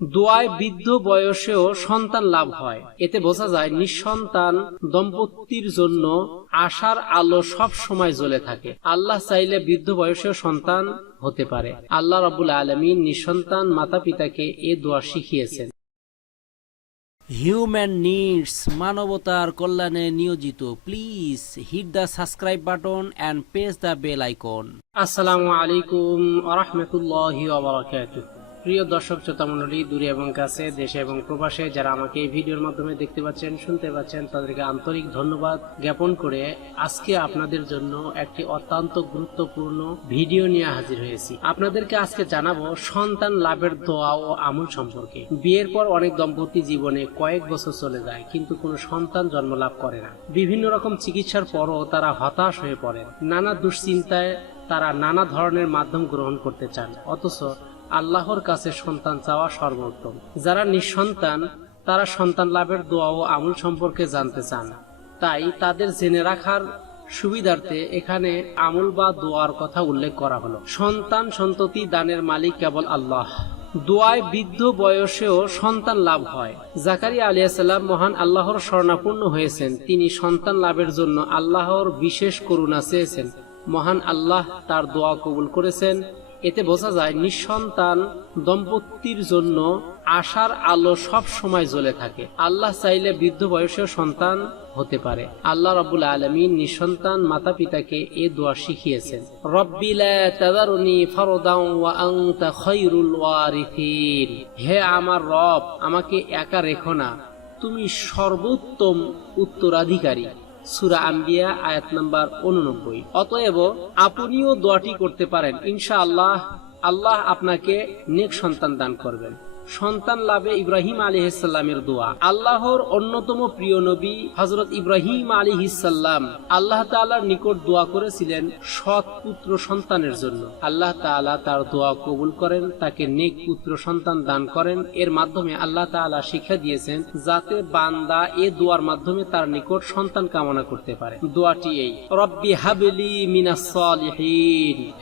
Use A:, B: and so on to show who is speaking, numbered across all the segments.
A: দোয়ায় বৃদ্ধ বয়সেও সন্তান লাভ হয়। এতে বোঝা যায় নিঃসন্তান দম্পতির জন্য আশার আলো সব সময় জ্বলে থাকে। আল্লাহ চাইলে বৃদ্ধ বয়সেও সন্তান হতে পারে। আল্লাহ রাবুল আলমী নিঃসন্তান মাতা পিতাকে এ দোয়া শিখিয়েছেন। হিউম্যান নিডস মানবতার কল্যাণে নিয়োজিত। Please hit the subscribe button and press the bell icon আসসালামু আলাইকুম আরহামতুল্লাহি প্রিয় দর্শক শ্রোতা মন্ডলী দূরে এবং কাছে, দেশে এবং প্রবাসে যারা আমাকে এই ভিডিওর মাধ্যমে দেখতে পাচ্ছেন, শুনতে পাচ্ছেন, তাদেরকে আন্তরিক ধন্যবাদ জ্ঞাপন করে আজকে আপনাদের জন্য একটি অত্যন্ত গুরুত্বপূর্ণ ভিডিও নিয়ে হাজির হয়েছি। আপনাদেরকে আজকে জানাব সন্তান লাভের দোয়া ও আমল সম্পর্কে। বিয়ের পর অনেক দম্পতি জীবনে কয়েক বছর চলে যায়, কিন্তু কোনো সন্তান জন্ম লাভ করে না। বিভিন্ন রকম চিকিৎসার পরও তারা হতাশ হয়ে পড়ে নানা দুশ্চিন্তায় তারা নানা ধরনের মাধ্যম গ্রহণ করতে চান, অথচ আল্লাহর কাছে সন্তান চাওয়া সর্বোত্তম। যারা নিঃসন্তান, তারা সন্তান লাভের দোয়া ও আমল সম্পর্কে জানতে চান। তাই তাদের জেনে রাখার সুবিধার্থে এখানে আমল বা দোয়ার কথা উল্লেখ করা হলো। সন্তান সন্ততি দানের মালিক কেবল আল্লাহ। দোয়ায় বৃদ্ধ বয়সেও সন্তান লাভ হয়। জাকারিয়া আলিয়াসাল্লাম মহান আল্লাহর স্বর্ণাপন্ন হয়েছেন। তিনি সন্তান লাভের জন্য আল্লাহর বিশেষ করুণা চেয়েছেন। মহান আল্লাহ তার দোয়া কবুল করেছেন। এতে বোঝা যায় নিঃসন্তান দম্পতির জন্য আশার আলো সব সময় জ্বলে থাকে। আল্লাহ চাইলে বৃদ্ধ বয়সেও সন্তান হতে পারে। আল্লাহ রাবুল আলমী নিঃসন্তান মাতা পিতাকে এ দোয়া শিখিয়েছেন। হে আমার রব, আমাকে একা রেখো না। তুমি সর্বোত্তম উত্তরাধিকারী। সুরা আম্বিয়া আয়াত নাম্বার উননব্বই অতএব আপনিও দোয়াটি করতে পারেন। ইনশা আল্লাহ আল্লাহ আপনাকে নেক সন্তান দান করবেন। সন্তান লাভে ইব্রাহিম আলী ইসাল্লামের দোয়া। আল্লাহর অন্যতম প্রিয় নবী হজরত ইব্রাহিম আলী ইসাল্লাম আল্লাহ তালার নিকট দোয়া করেছিলেন সৎ পুত্র সন্তানের জন্য। আল্লাহ তালা তার দোয়া কবুল করেন, তাকে নেক পুত্র সন্তান দান করেন। এর মাধ্যমে আল্লাহ তালা শিক্ষা দিয়েছেন যাতে বান্দা এ দোয়ার মাধ্যমে তার নিকট সন্তান কামনা করতে পারে। দোয়াটি এই, রব্বি হাবলি মিনাস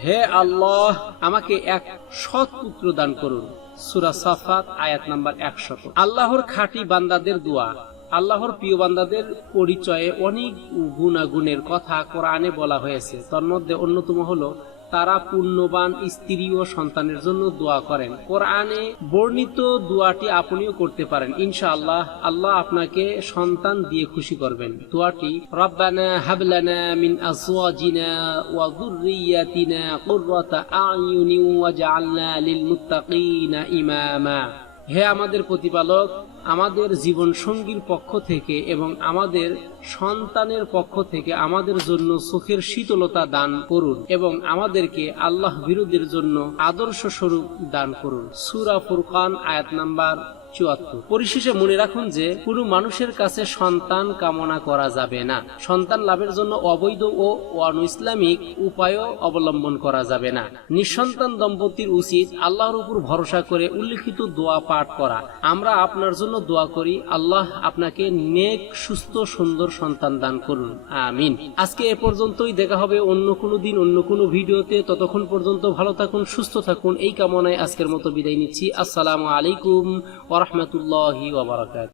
A: হে আল্লাহ, আমাকে এক সৎ পুত্র দান করুন। সুরা সাফাত, আয়াত নাম্বার একশত। আল্লাহর খাঁটি বান্দাদের দোয়া, আল্লাহর প্রিয় বান্দাদের পরিচয়ে অনেক গুণাগুণের কথা কোরআনে বলা হয়েছে। তন্মধ্যে অন্যতম হলো তারা পুণ্যবান স্ত্রী ও সন্তানের জন্য দোয়া করেন। কোরআনে বর্ণিত দোয়াটি আপনিও করতে পারেন। ইনশাআল্লাহ আল্লাহ আপনাকে সন্তান দিয়ে খুশি করবেন। দোয়াটি, রব্বানা হাবলানা মিন আজওয়াজিনা ওয়া যুররিয়াতিনা কুররাতা আ'ইউনি ওয়াজআলনা লিল মুত্তাকিনা ইমামা। হে আমাদের প্রতিপালক, আমাদের জীবন সঙ্গীর পক্ষ থেকে এবং আমাদের সন্তানের পক্ষ থেকে আমাদের জন্য সুখের শীতলতা দান করুন এবং আমাদেরকে আল্লাহ বিরোধীর জন্য আদর্শ স্বরূপ দান করুন। সুরা ফুরকান, আয়াত নাম্বার চুয়াত্তর পরিশেষে মনে রাখুন যে, কোনো মানুষের কাছে সন্তান কামনা করা যাবে না। সন্তান লাভের জন্য অবৈধ ও অন ইসলামিক উপায়ও অবলম্বন করা যাবে না। নিঃসন্তান দম্পতির উচিত আল্লাহর উপর ভরসা করে উল্লিখিত দোয়া পাঠ করা। আমরা আপনার জন্য দোয়া করি, আল্লাহ আপনাকে নেক, সুস্থ, সুন্দর সন্তান দান করুন। আমিন। আজকে এ পর্যন্তই। দেখা হবে অন্য কোনো দিন, অন্য কোনো ভিডিওতে। ততক্ষণ পর্যন্ত ভালো থাকুন, সুস্থ থাকুন। এই কামনায় আজকের মতো বিদায় নিচ্ছি। আসসালামু আলাইকুম ورحمة الله وبركاته.